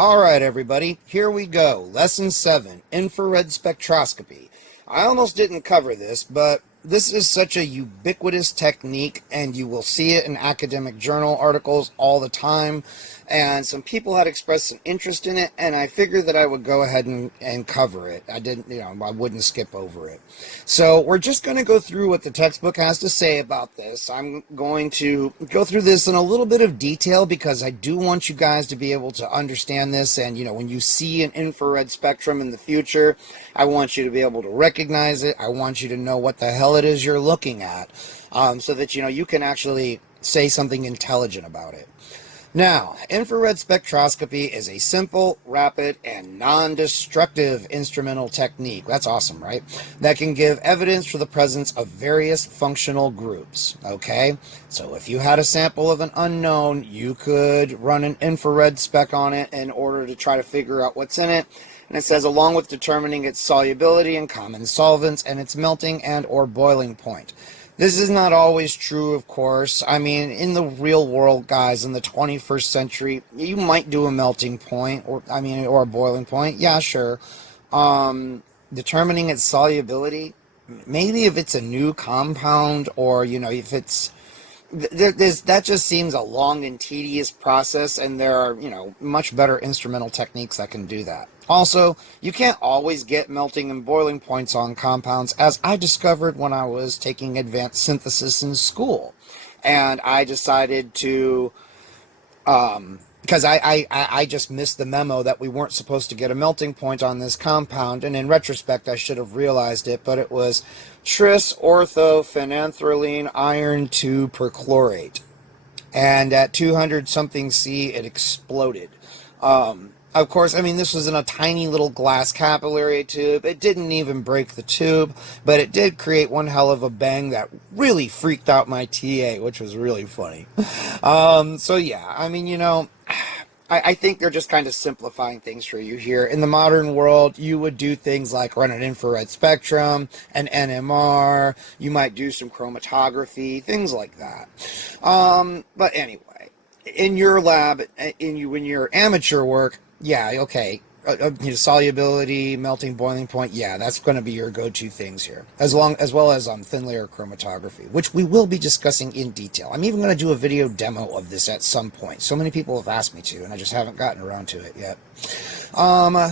Alright everybody, here we go. Lesson 7, Infrared Spectroscopy. I almost didn't cover this, but this is such a ubiquitous technique, and you will see it in academic journal articles all the time, and some people had expressed some interest in it, and I figured that I would go ahead and cover it. I wouldn't skip over it. So we're just going to go through what the textbook has to say about this. I'm going to go through this in a little bit of detail because I do want you guys to be able to understand this, and when you see an infrared spectrum in the future, I want you to be able to recognize it. I want you to know what the hell it is you're looking at, so that you can actually say something intelligent about it. Now, infrared spectroscopy is a simple, rapid, and non-destructive instrumental technique. That's awesome, right? That can give evidence for the presence of various functional groups, okay? So if you had a sample of an unknown, you could run an infrared spec on it in order to try to figure out what's in it. And it says, along with determining its solubility in common solvents and its melting and or boiling point. This is not always true, of course. I mean, in the real world, guys, in the 21st century, you might do a melting point, or a boiling point. Yeah, sure. Determining its solubility, maybe if it's a new compound, or, if it's... that just seems a long and tedious process, and there are, much better instrumental techniques that can do that. Also, you can't always get melting and boiling points on compounds, as I discovered when I was taking advanced synthesis in school. And I decided to, because I just missed the memo that we weren't supposed to get a melting point on this compound, and in retrospect I should have realized it, but it was o-phenanthroline iron 2 perchlorate. And at 200 something C it exploded. Of course, this was in a tiny little glass capillary tube. It didn't even break the tube, but it did create one hell of a bang that really freaked out my TA, which was really funny. So yeah, I think they're just kind of simplifying things for you here. In the modern world, you would do things like run an infrared spectrum, an NMR, you might do some chromatography, things like that. But anyway, in your lab, in your amateur work, yeah, okay, solubility, melting, boiling point, yeah, that's going to be your go-to things here, as well as thin layer chromatography, which we will be discussing in detail. I'm even going to do a video demo of this at some point. So many people have asked me to, and I just haven't gotten around to it yet.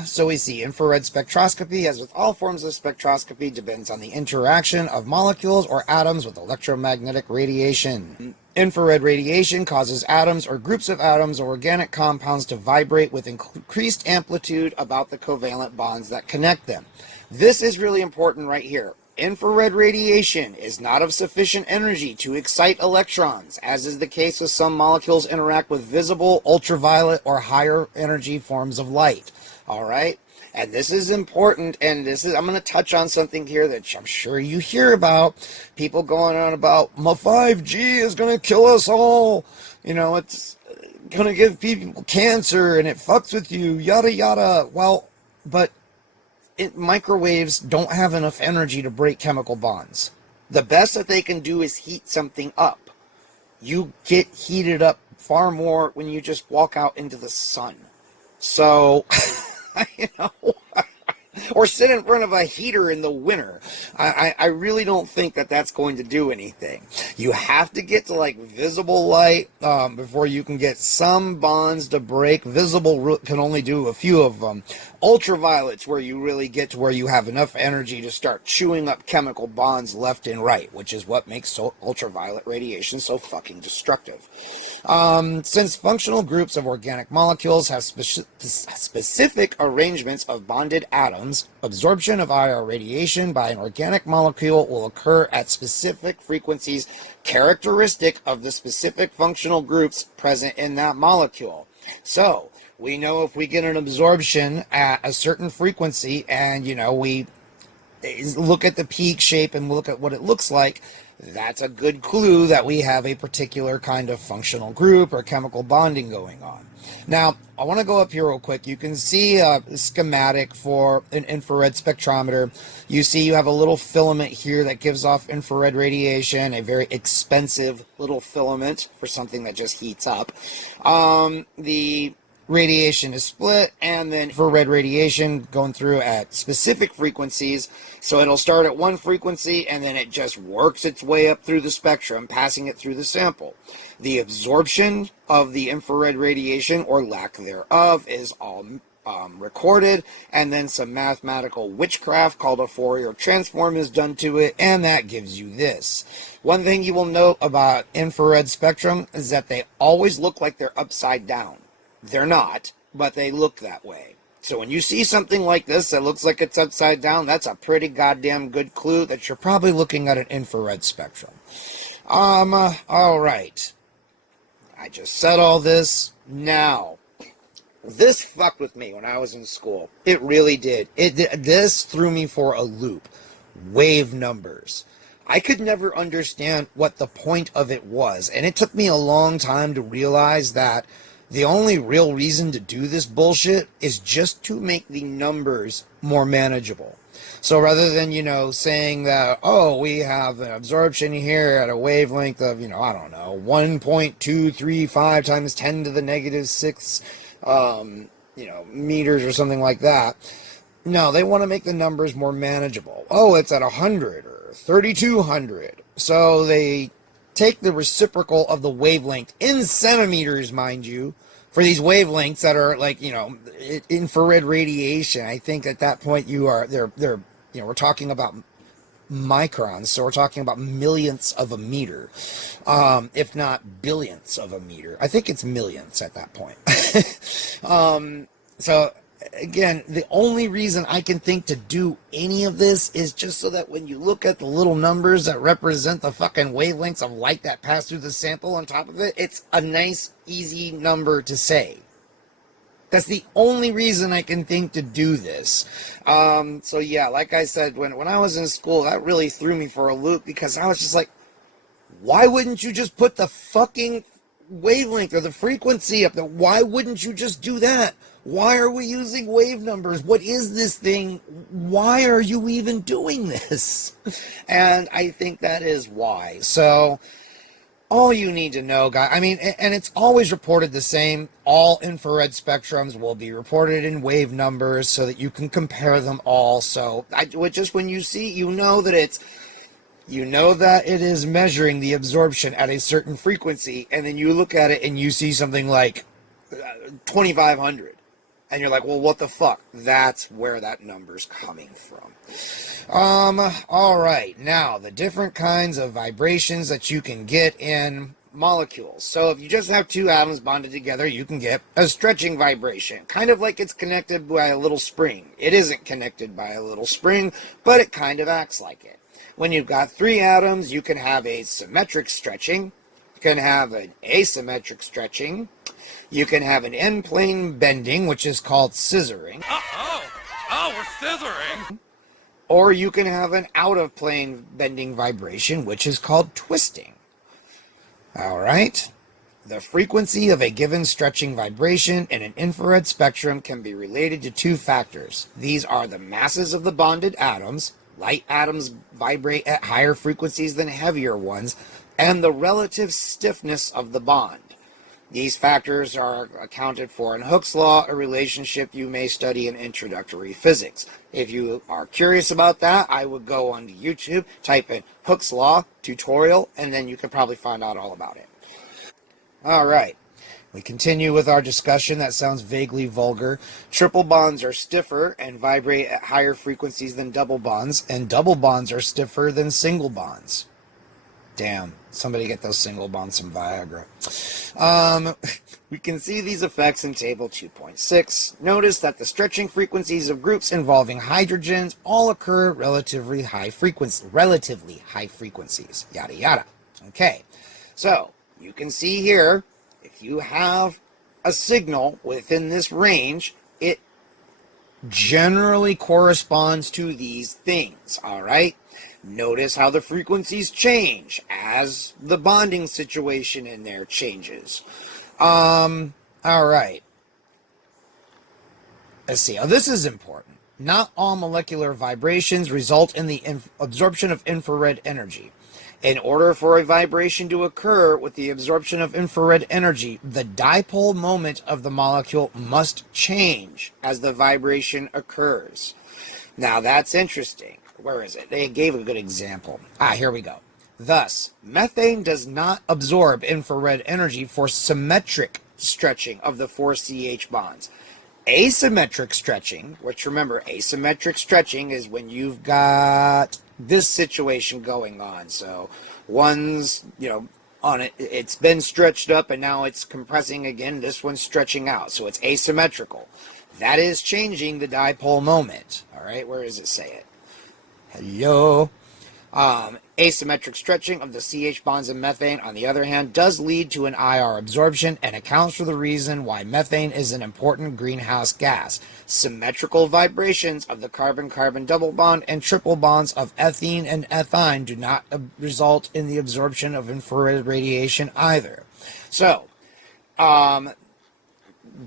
So we see infrared spectroscopy, as with all forms of spectroscopy, depends on the interaction of molecules or atoms with electromagnetic radiation. Infrared radiation causes atoms or groups of atoms or organic compounds to vibrate with increased amplitude about the covalent bonds that connect them. This is really important right here. Infrared radiation is not of sufficient energy to excite electrons, as is the case with some molecules interact with visible, ultraviolet, or higher energy forms of light. All right? And this is important, and I'm going to touch on something here that I'm sure you hear about. People going on about, my 5G is going to kill us all. It's going to give people cancer, and it fucks with you, yada, yada. Well, but microwaves don't have enough energy to break chemical bonds. The best that they can do is heat something up. You get heated up far more when you just walk out into the sun. So... or sit in front of a heater in the winter. I really don't think that that's going to do anything. You have to get to visible light before you can get some bonds to break. Visible can only do a few of them. Ultraviolet's where you really get to where you have enough energy to start chewing up chemical bonds left and right, which is what makes ultraviolet radiation so fucking destructive. Since functional groups of organic molecules have specific arrangements of bonded atoms, absorption of IR radiation by an organic molecule will occur at specific frequencies characteristic of the specific functional groups present in that molecule. So, we know if we get an absorption at a certain frequency and, we look at the peak shape and look at what it looks like, that's a good clue that we have a particular kind of functional group or chemical bonding going on. Now, I want to go up here real quick. You can see a schematic for an infrared spectrometer. You see you have a little filament here that gives off infrared radiation, a very expensive little filament for something that just heats up. The radiation is split, and then infrared radiation going through at specific frequencies. So it'll start at one frequency, and then it just works its way up through the spectrum, passing it through the sample. The absorption of the infrared radiation, or lack thereof, is all recorded, and then some mathematical witchcraft called a Fourier transform is done to it, and that gives you this. One thing you will note about infrared spectrum is that they always look like they're upside down. They're not, but they look that way. So when you see something like this that looks like it's upside down, that's a pretty goddamn good clue that you're probably looking at an infrared spectrum. All right. I just said all this. Now, this fucked with me when I was in school. It really did. This threw me for a loop. Wave numbers. I could never understand what the point of it was, and it took me a long time to realize that the only real reason to do this bullshit is just to make the numbers more manageable. So rather than, saying that, oh, we have an absorption here at a wavelength of, I don't know, 1.235 times 10 to the negative 6, meters or something like that. No, they want to make the numbers more manageable. Oh, it's at 100 or 3,200. So they take the reciprocal of the wavelength in centimeters, mind you, for these wavelengths that are like, infrared radiation. I think at that point we're talking about microns, so we're talking about millionths of a meter, if not billionths of a meter. I think it's millions at that point. So again, the only reason I can think to do any of this is just so that when you look at the little numbers that represent the fucking wavelengths of light that pass through the sample on top of it, it's a nice, easy number to say. That's the only reason I can think to do this. So yeah, like I said, when I was in school, that really threw me for a loop, because I was just like, why wouldn't you just put the fucking wavelength or the frequency up there? Why wouldn't you just do that? Why are we using wave numbers? What is this thing? Why are you even doing this? And I think that is why. So all you need to know, guys, and it's always reported the same. All infrared spectrums will be reported in wave numbers so that you can compare them all. So just when you see, you know that it is measuring the absorption at a certain frequency, and then you look at it and you see something like 2,500. And you're like, well, what the fuck? That's where that number's coming from. All right. Now, the different kinds of vibrations that you can get in molecules. So if you just have two atoms bonded together, you can get a stretching vibration, kind of like it's connected by a little spring. It isn't connected by a little spring, but it kind of acts like it. When you've got three atoms, you can have a symmetric stretching. You can have an asymmetric stretching. You can have an end-plane bending, which is called scissoring. Oh, we're scissoring. Or you can have an out-of-plane bending vibration, which is called twisting. All right. The frequency of a given stretching vibration in an infrared spectrum can be related to two factors. These are the masses of the bonded atoms. Light atoms vibrate at higher frequencies than heavier ones, and the relative stiffness of the bond. These factors are accounted for in Hooke's law, a relationship you may study in introductory physics. If you are curious about that, I would go onto YouTube, type in Hooke's law tutorial, and then you can probably find out all about it. All right. We continue with our discussion that sounds vaguely vulgar. Triple bonds are stiffer and vibrate at higher frequencies than double bonds, and double bonds are stiffer than single bonds. Damn, somebody get those single bonds some Viagra. We can see these effects in Table 2.6. Notice that the stretching frequencies of groups involving hydrogens all occur at relatively high frequencies. Yada, yada. Okay, so you can see here, if you have a signal within this range, it generally corresponds to these things, all right? Notice how the frequencies change as the bonding situation in there changes. All right. Let's see. Oh, this is important. Not all molecular vibrations result in the absorption of infrared energy. In order for a vibration to occur with the absorption of infrared energy, the dipole moment of the molecule must change as the vibration occurs. Now that's interesting. Where is it? They gave a good example. Here we go. Thus, methane does not absorb infrared energy for symmetric stretching of the 4 CH bonds. Asymmetric stretching, which remember, asymmetric stretching is when you've got this situation going on. So one's, on it, it's been stretched up and now it's compressing again. This one's stretching out. So it's asymmetrical. That is changing the dipole moment. All right, where does it say it? Hello. Asymmetric stretching of the CH bonds of methane, on the other hand, does lead to an IR absorption and accounts for the reason why methane is an important greenhouse gas. Symmetrical vibrations of the carbon-carbon double bond and triple bonds of ethene and ethyne do not result in the absorption of infrared radiation either. So,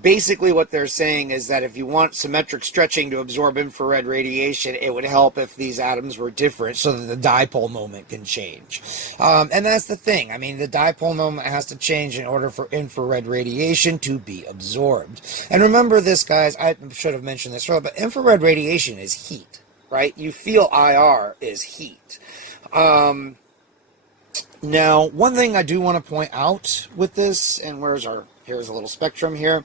basically what they're saying is that if you want symmetric stretching to absorb infrared radiation, it would help if these atoms were different so that the dipole moment can change. And that's the thing. I mean, the dipole moment has to change in order for infrared radiation to be absorbed. And remember this, guys, I should have mentioned this earlier, but infrared radiation is heat, right? You feel IR is heat. Now, one thing I do want to point out with this, and here's a little spectrum here.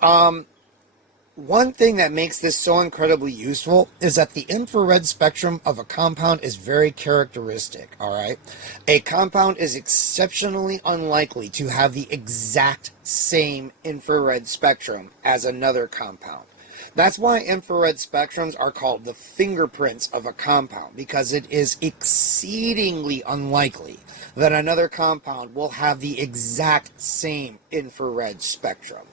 One thing that makes this so incredibly useful is that the infrared spectrum of a compound is very characteristic, all right? A compound is exceptionally unlikely to have the exact same infrared spectrum as another compound. That's why infrared spectrums are called the fingerprints of a compound, because it is exceedingly unlikely that another compound will have the exact same infrared spectrum.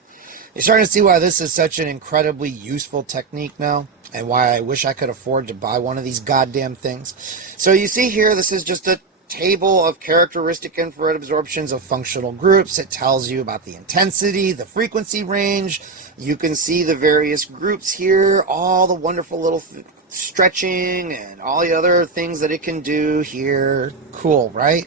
You're starting to see why this is such an incredibly useful technique now, and why I wish I could afford to buy one of these goddamn things. So you see here, this is just a table of characteristic infrared absorptions of functional groups. It tells you about the intensity, the frequency range. You can see the various groups here, all the wonderful little stretching and all the other things that it can do here. Cool, right?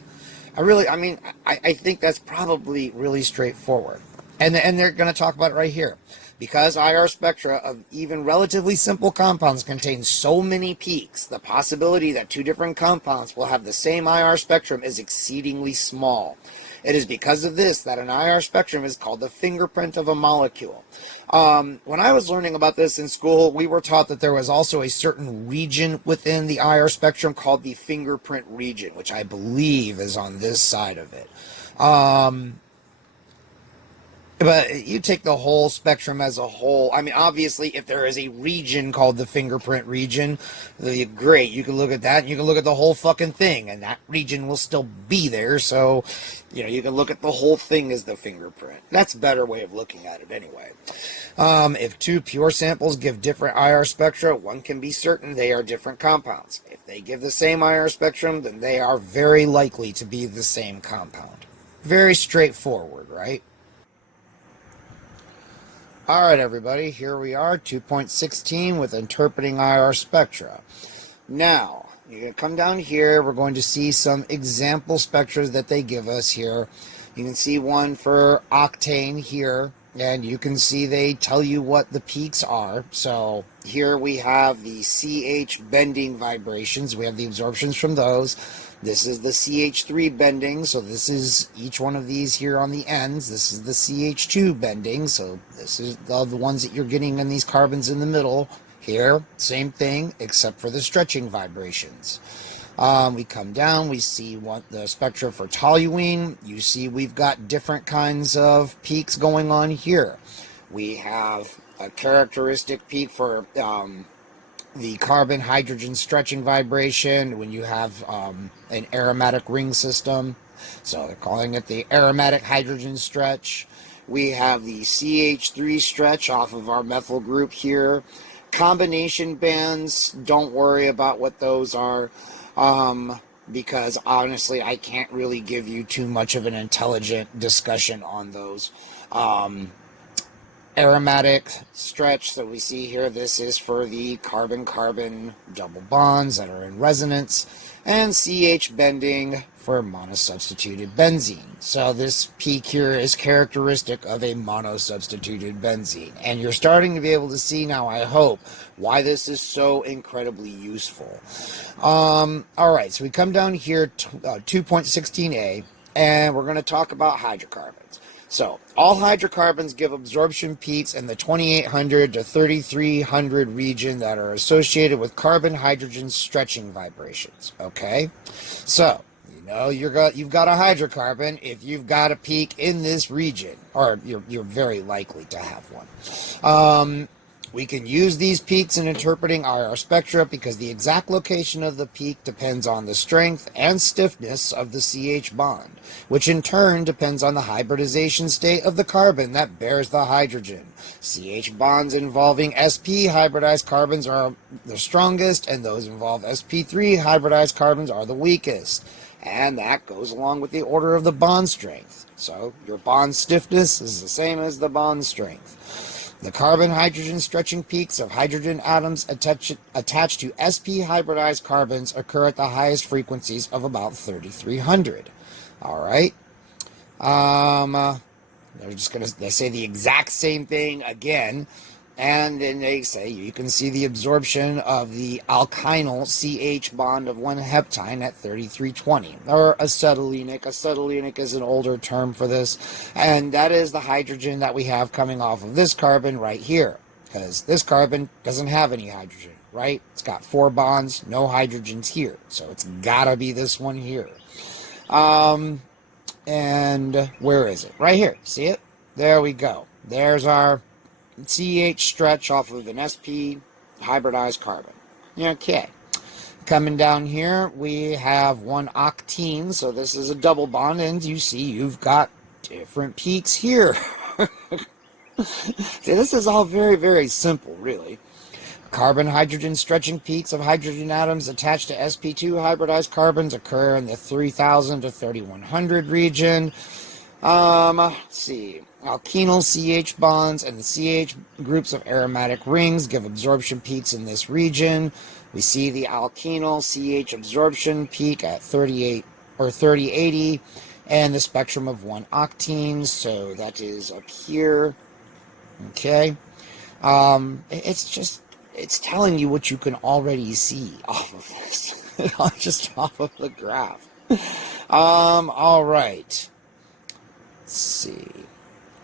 I think that's probably really straightforward. And they're going to talk about it right here. Because IR spectra of even relatively simple compounds contain so many peaks, the possibility that two different compounds will have the same IR spectrum is exceedingly small. It is because of this that an IR spectrum is called the fingerprint of a molecule. When I was learning about this in school, we were taught that there was also a certain region within the IR spectrum called the fingerprint region, which I believe is on this side of it. But you take the whole spectrum as a whole. I mean, obviously, if there is a region called the fingerprint region, great. You can look at that, and you can look at the whole fucking thing, and that region will still be there. So, you can look at the whole thing as the fingerprint. That's a better way of looking at it anyway. If two pure samples give different IR spectra, one can be certain they are different compounds. If they give the same IR spectrum, then they are very likely to be the same compound. Very straightforward, right? Alright everybody, here we are, 2.16 with interpreting IR spectra. Now, you're going to come down here, we're going to see some example spectra that they give us here. You can see one for octane here, and you can see they tell you what the peaks are. So here we have the CH bending vibrations, we have the absorptions from those. This is the CH3 bending, so this is each one of these here on the ends. This is the CH2 bending, so this is the ones that you're getting in these carbons in the middle. Here, same thing, except for the stretching vibrations. We come down, we see the spectra for toluene. You see we've got different kinds of peaks going on here. We have a characteristic peak for the carbon-hydrogen stretching vibration when you have an aromatic ring system. So they're calling it the aromatic hydrogen stretch. We have the CH3 stretch off of our methyl group here. Combination bands, don't worry about what those are, because honestly I can't really give you too much of an intelligent discussion on those. Aromatic stretch that we see here, this is for the carbon-carbon double bonds that are in resonance, and CH bending for monosubstituted benzene. So this peak here is characteristic of a monosubstituted benzene. And you're starting to be able to see now, I hope, why this is so incredibly useful. All right, so we come down here to 2.16a, and we're going to talk about hydrocarbons. So, all hydrocarbons give absorption peaks in the 2800 to 3300 region that are associated with carbon-hydrogen stretching vibrations, okay? So, you know you've got a hydrocarbon if you've got a peak in this region, or you're very likely to have one. We can use these peaks in interpreting IR spectra because the exact location of the peak depends on the strength and stiffness of the CH bond, which in turn depends on the hybridization state of the carbon that bears the hydrogen. CH bonds involving sp hybridized carbons are the strongest, and those involve sp3 hybridized carbons are the weakest. And that goes along with the order of the bond strength. So your bond stiffness is the same as the bond strength. The carbon-hydrogen stretching peaks of hydrogen atoms attached to sp hybridized carbons occur at the highest frequencies of about 3300. All right. They say the exact same thing again, and then they say you can see the absorption of the alkynyl CH bond of one heptine at 3320, or acetylenic. Acetylenic is an older term for this, and that is the hydrogen that we have coming off of this carbon right here, because this carbon doesn't have any hydrogen, right? It's got 4 bonds, no hydrogens here, so it's gotta be this one here. And where is it? Right here. See it? There we go. There's our CH stretch off of an sp hybridized carbon. Okay. Coming down here, we have 1 octene, so this is a double bond, and you see you've got different peaks here. See, this is all very, very simple, really. Carbon-hydrogen stretching peaks of hydrogen atoms attached to sp2 hybridized carbons occur in the 3000 to 3100 region. Let's see. Alkenyl CH bonds and the CH groups of aromatic rings give absorption peaks in this region. We see the alkenyl CH absorption peak at 38 or 3080 and the spectrum of 1 octene, so that is up here. Okay. It's telling you what you can already see off of this, just off of the graph. All right. Let's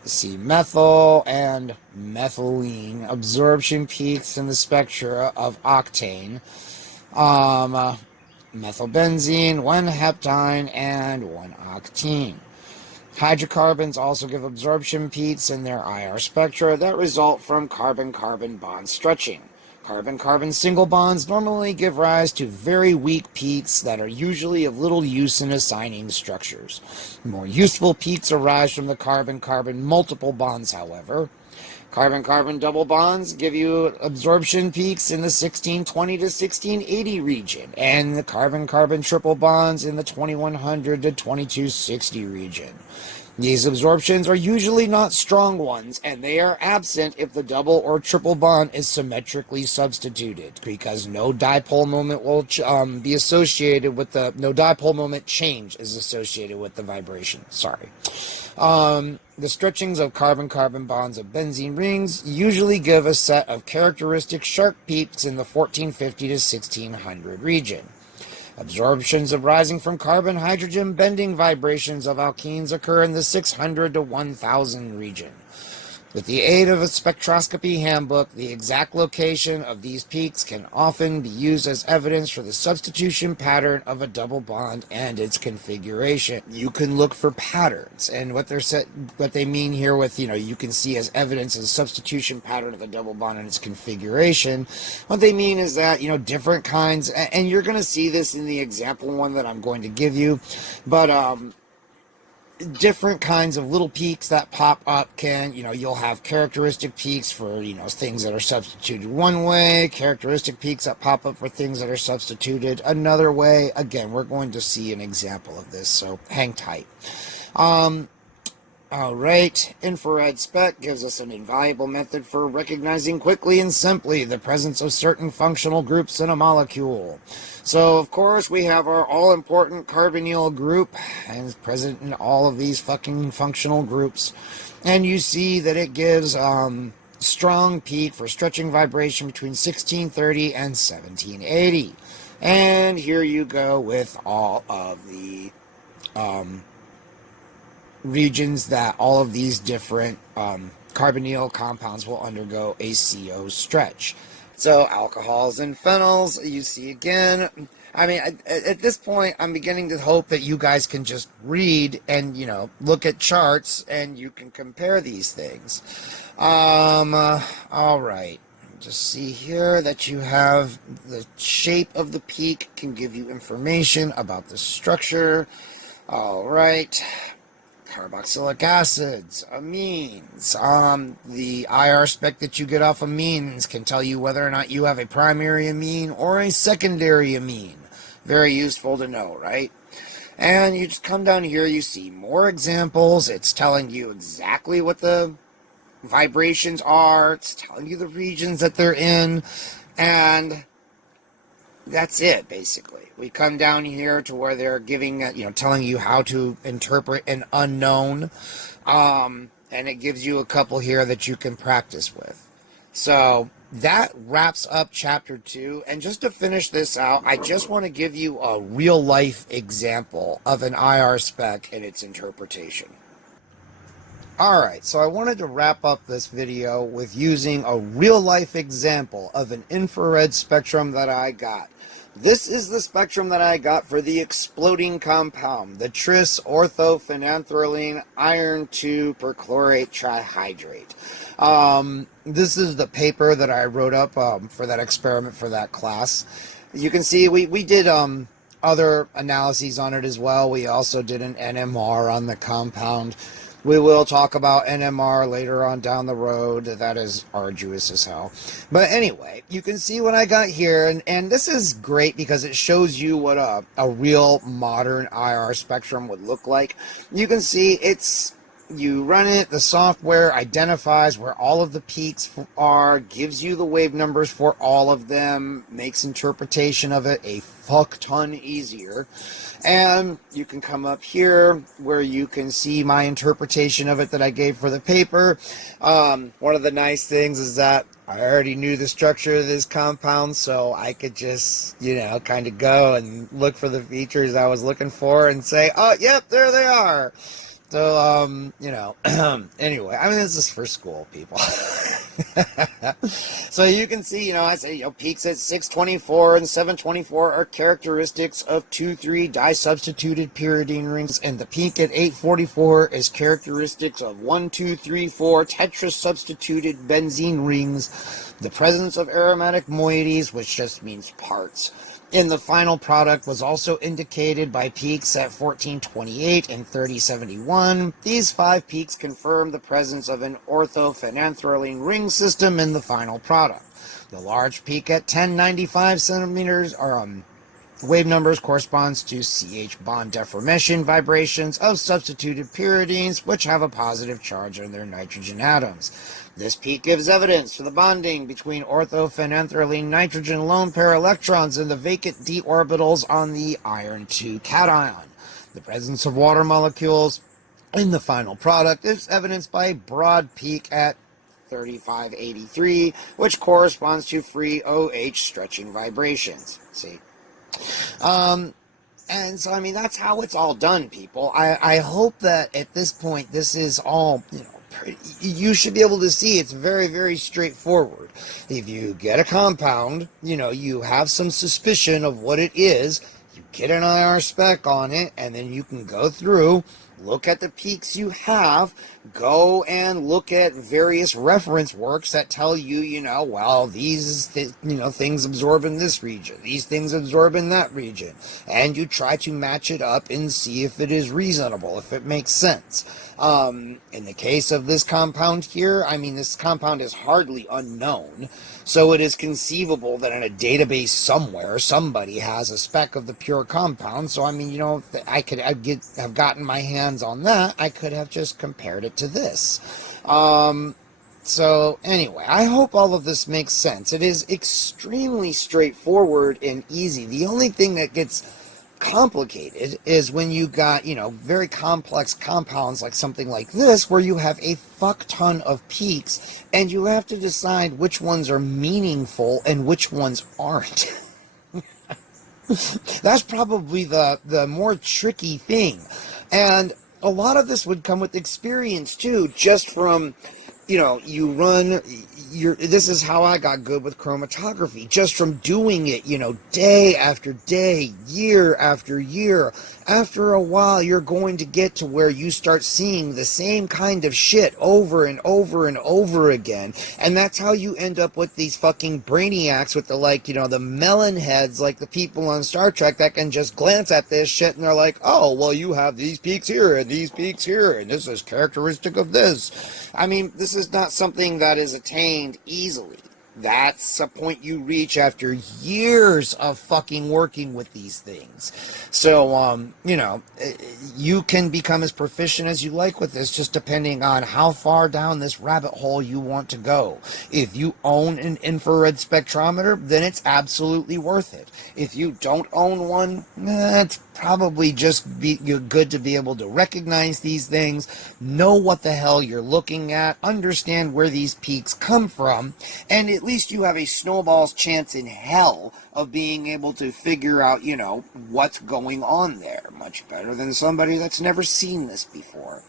see methyl and methylene absorption peaks in the spectra of octane. Methylbenzene, 1 heptine, and 1 octene. Hydrocarbons also give absorption peaks in their IR spectra that result from carbon-carbon bond stretching. Carbon-carbon single bonds normally give rise to very weak peaks that are usually of little use in assigning structures. More useful peaks arise from the carbon-carbon multiple bonds, however. Carbon-carbon double bonds give you absorption peaks in the 1620 to 1680 region, and the carbon-carbon triple bonds in the 2100 to 2260 region. These absorptions are usually not strong ones, and they are absent if the double or triple bond is symmetrically substituted, because no dipole moment will be associated with no dipole moment change is associated with the vibration. Sorry. The stretchings of carbon-carbon bonds of benzene rings usually give a set of characteristic sharp peaks in the 1450 to 1600 region. Absorptions arising from carbon-hydrogen bending vibrations of alkenes occur in the 600 to 1000 region. With the aid of a spectroscopy handbook, the exact location of these peaks can often be used as evidence for the substitution pattern of a double bond and its configuration. You can look for patterns, and what they mean here with, you can see as evidence as substitution pattern of a double bond and its configuration. What they mean is that, different kinds, and you're going to see this in the example one that I'm going to give you, but, different kinds of little peaks that pop up you'll have characteristic peaks for, things that are substituted one way, characteristic peaks that pop up for things that are substituted another way. Again, we're going to see an example of this, so hang tight. Alright, infrared spec gives us an invaluable method for recognizing quickly and simply the presence of certain functional groups in a molecule. So, of course, we have our all-important carbonyl group, and it's present in all of these fucking functional groups. And you see that it gives strong peak for stretching vibration between 1630 and 1780. And here you go with all of the regions that all of these different carbonyl compounds will undergo a CO stretch. So alcohols and phenols, you see again. I mean, at this point, I'm beginning to hope that you guys can just read and, look at charts and you can compare these things. All right. Just see here that you have the shape of the peak can give you information about the structure. All right. Carboxylic acids, amines. The IR spec that you get off amines can tell you whether or not you have a primary amine or a secondary amine. Very useful to know, right? And you just come down here, you see more examples. It's telling you exactly what the vibrations are. It's telling you the regions that they're in. And that's it, basically. We come down here to where they're giving, telling you how to interpret an unknown. And it gives you a couple here that you can practice with. So that wraps up chapter 2. And just to finish this out, I just want to give you a real life example of an IR spec and its interpretation. Alright, so I wanted to wrap up this video with using a real life example of an infrared spectrum that I got. This is the spectrum that I got for the exploding compound, the tris-ortho-phenanthroline iron 2 perchlorate trihydrate. This is the paper that I wrote up for that experiment for that class. You can see we did other analyses on it as well. We also did an NMR on the compound. We will talk about NMR later on down the road. That is arduous as hell. But anyway, you can see what I got here. And this is great because it shows you what a real modern IR spectrum would look like. You can see you run it, the software identifies where all of the peaks are, gives you the wave numbers for all of them, makes interpretation of it a fuck ton easier. And you can come up here where you can see my interpretation of it that I gave for the paper. One of the nice things is that I already knew the structure of this compound, so I could just, kind of go and look for the features I was looking for and say, oh, yep, there they are. So, anyway, I mean, this is for school, people. So you can see, I say, peaks at 624 and 724 are characteristics of 2,3 disubstituted pyridine rings, and the peak at 844 is characteristics of 1, 2, 3, 4 tetrasubstituted benzene rings. The presence of aromatic moieties, which just means parts, in the final product was also indicated by peaks at 1428 and 3071. These 5 peaks confirm the presence of an ortho-phenanthroline ring system in the final product. The large peak at 1095 centimeters wave numbers corresponds to CH bond deformation vibrations of substituted pyridines, which have a positive charge on their nitrogen atoms. This peak gives evidence for the bonding between ortho-phenanthroline nitrogen lone pair electrons and the vacant d orbitals on the iron 2 cation. The presence of water molecules in the final product is evidenced by a broad peak at 3583, which corresponds to free OH stretching vibrations. See? And so, I mean, that's how it's all done, people. I hope that at this point, this is all, you should be able to see it's very, very straightforward. If you get a compound, you have some suspicion of what it is, you get an IR spec on it, and then you can go through, look at the peaks you have, go and look at various reference works that tell you, well, these, things absorb in this region, these things absorb in that region, and you try to match it up and see if it is reasonable, if it makes sense. In the case of this compound here, I mean, this compound is hardly unknown, so it is conceivable that in a database somewhere, somebody has a spec of the pure compound. So, I mean, I could have gotten my hands hands on that, I could have just compared it to this. So anyway, I hope all of this makes sense. It is extremely straightforward and easy. The only thing that gets complicated is when you got, very complex compounds like something like this, where you have a fuck ton of peaks and you have to decide which ones are meaningful and which ones aren't. That's probably the more tricky thing. And a lot of this would come with experience too, just from, you run this is how I got good with chromatography, just from doing it, day after day, year after year. After a while, you're going to get to where you start seeing the same kind of shit over and over and over again. And that's how you end up with these fucking brainiacs with the, the melon heads, like the people on Star Trek that can just glance at this shit and they're like, oh, well, you have these peaks here and these peaks here, and this is characteristic of this. I mean, this is not something that is attained easily. That's a point you reach after years of fucking working with these things. So, you can become as proficient as you like with this, just depending on how far down this rabbit hole you want to go. If you own an infrared spectrometer, then it's absolutely worth it. If you don't own one, it's probably just good to be able to recognize these things, know what the hell you're looking at, understand where these peaks come from, and at least you have a snowball's chance in hell of being able to figure out, what's going on there. Much better than somebody that's never seen this before.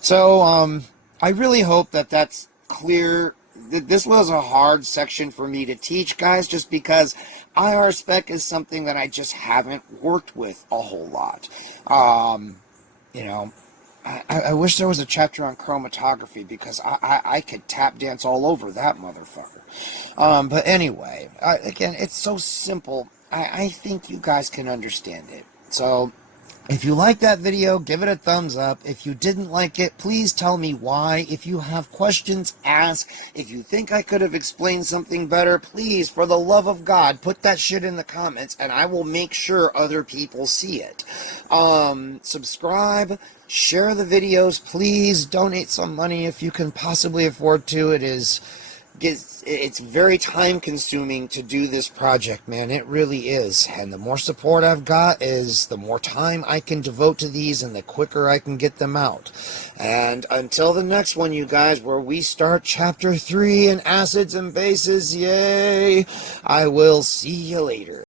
So, I really hope that that's clear. This was a hard section for me to teach, guys, just because IR Spec is something that I just haven't worked with a whole lot. I wish there was a chapter on chromatography, because I could tap dance all over that motherfucker. But anyway, again, it's so simple. I think you guys can understand it. So, if you like that video, give it a thumbs up. If you didn't like it, please tell me why. If you have questions, ask. If you think I could have explained something better, please, for the love of God, put that shit in the comments, and I will make sure other people see it. Subscribe, share the videos, please donate some money if you can possibly afford to. It's very time consuming to do this project, man. It really is. And the more support I've got is the more time I can devote to these and the quicker I can get them out. And until the next one, you guys, where we start chapter 3 in acids and bases, yay, I will see you later.